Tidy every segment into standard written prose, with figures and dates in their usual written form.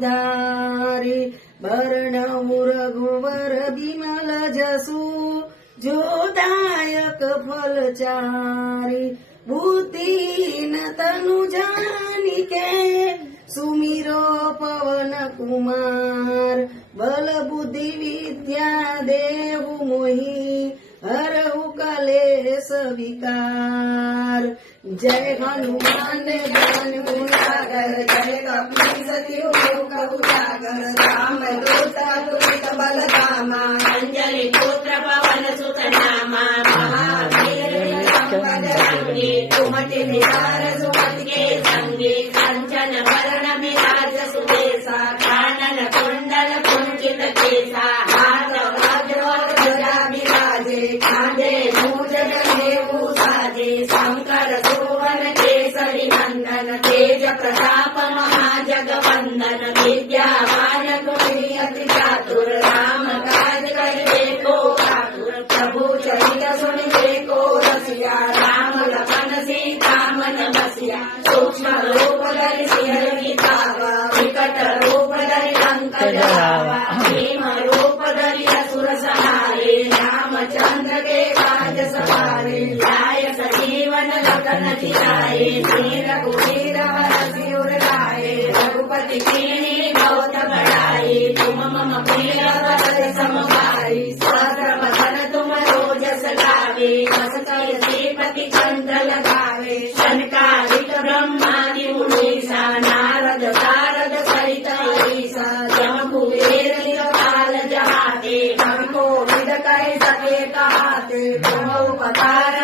उदारी वर्णहु रघुवर विमल जसु जोदायक फलचारी बुद्धि न तनु जानिके सुमिरो पवन कुमार बल बुद्धि विद्या देहु मोहि हरहु कलेश विकार। जय हनुमान ज्ञान गुण सागर जय कपी सती लोक उजागर राम दूत अतुलित बल धामा अंजलि पुत्र पवन सुत नामा महावीर संपद रंगी कुमति निवार सुमति के संगी कंचन वरण विराज सुदेशा कानन कुंडल कुंचित केसा हाथ वज्र ध्वजा विराजे कांधे मूज जनेऊ साजे शंकर सुवन केसरी नंदन तेज प्रताप महाजगवंदन विद्यावान गुणी अति चातुर राम काज करे को आतुर प्रभु चरित सुनिए को रसिया राम लखन सीता मन बसिया सूक्ष्म रूप धरि सिंह तावा विकट रूप धरि लंक जरावा भीम रूप धरि असुर सहारे रामचंद्र के काज सवारे लाय सजीवन लखन जियाए श्री रघुवीर हरषि उर लाए रघुपति कीन्ही बहुत बड़ाई तुम मम प्रिय भरत सम भाई सहस्र वदन तुम रोजस गावे बस कहि श्रीपति चंद्र लगावे शनकादिक ब्रह्मादि मुनीसा नारद सारद सहित ईसा जम कुबेर दिक्पाल जहाते हमको विद कहि सके कहाते ब्रह्म पतार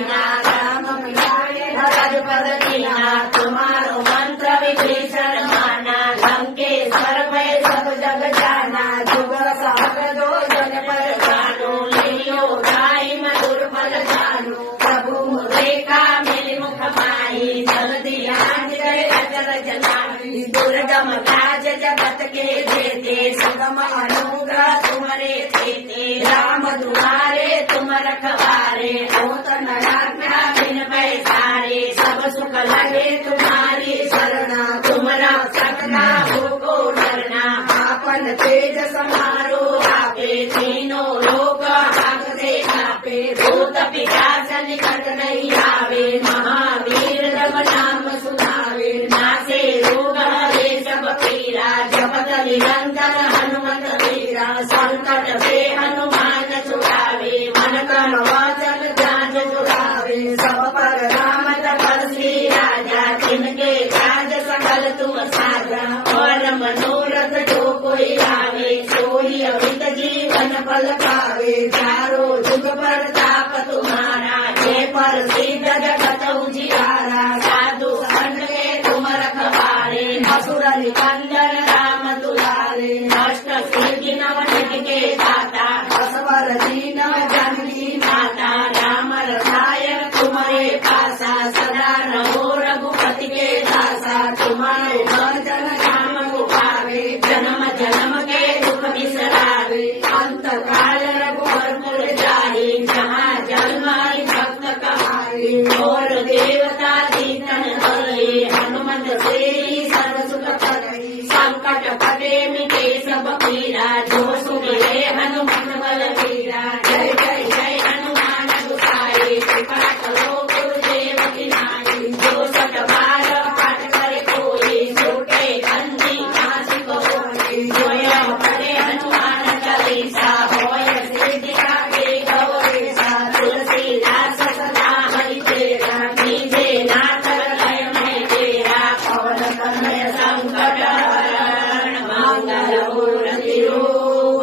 राम मिलाए हर पद दीना तुम्हारो मंत्र विभीषण माना लंकेश्वर भय सब जग जाना जुग सहस्र जो जन पर जानो लियो गाय मधुर फल जानो प्रभु मुद्रिका मिलि मुख माही जल्दी आज गए अचर जनाई दुर्गम काज जगत के जेते सुगम अनुग्रह तुम्हारे तेते राम तुम्हारे तुम रखवारे होत न आज्ञा बिन पैसारे सब सुख लगे तुम्हारी शरणा तुमरा सकना हो डरना आपन तेज समारो आपे तीनों लोक हाकते कापे भूत पिशाच निकट नहीं आवे महावीर जब नाम सुनावे नासे रोग हरे सब पीरा जपत निरंतर हनुमत वीरा संकट से हनुमान छुड़ावे मन क्रम वचन ध्यान जुड़ावे सब पर राम तपस्वी राजा जिनके काज सकल तुम साजा और मनोरथ जो कोई आवे सोई अमित जीवन फल पावे चारों जुग पर ताप तुम्हारा हे पर सिद्ध जगत उजियारा साधु संत के तुम रखवारे असुर निकंदन राम दुलारे अष्ट सिद्धि नव निधि के दाता असवर दीन जानकी माता राम रसायन तुम्हारे पासा सदा रहो रघुपति के दासा तुम्हारे भजन राम को पावे जन्म जन्म के दुख बिसरावे अंत काल रघुवर पुर जाहि जहाँ जन्म भक्त कहाई और देवता दीतन धरे हनुमत से सर्व सुख करई संकट कटे मिटे सब पीरा जो सुमिरे हनुमत बल वीरा जय जय जय हनुमान गुसाई कृपा करो गुरुदेव की नाई जो सत बार पाठ करे कोई छोटे कंदी नासिक होई जोया पढ़े हनुमान चालीसा होय सिद्धि के गौरीसा तुलसीदास सदा हरि तेरा कीजे नाथ लय में तेरा पवन तनय संकट हरण मंगल मूर्ति रूप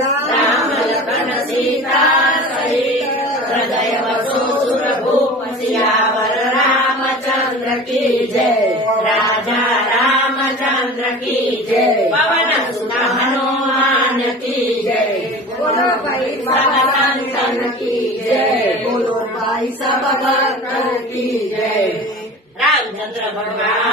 राम लखन सीता सहित हृदय बसो सुर भूप सियावर रामचंद्र की जय राजा रामचंद्र की जय पवन सुत हनुमान की जय बोलो भाई सब संतन की जय बोलो भाई सब भक्तन की जय रामचंद्र भगवान